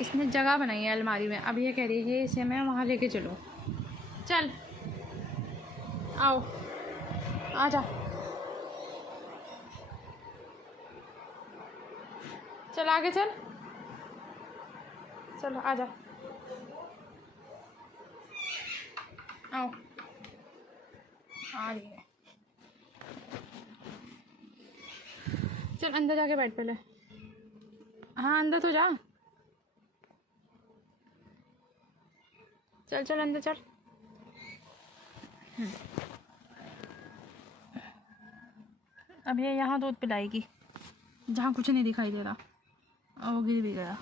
इसने जगह बनाई है अलमारी में। अब ये कह रही है इसे मैं वहाँ लेके चलूँ। चल आओ, आ जा, चल आगे चल, चलो आ जा, आओ, आ रही है। चल अंदर जाके बैठ पहले। हाँ अंदर तो जा, चल चल अंदर चल। अब ये यहाँ दूध पिलाएगी जहाँ कुछ नहीं दिखाई दे रहा, और वो गिर भी गया।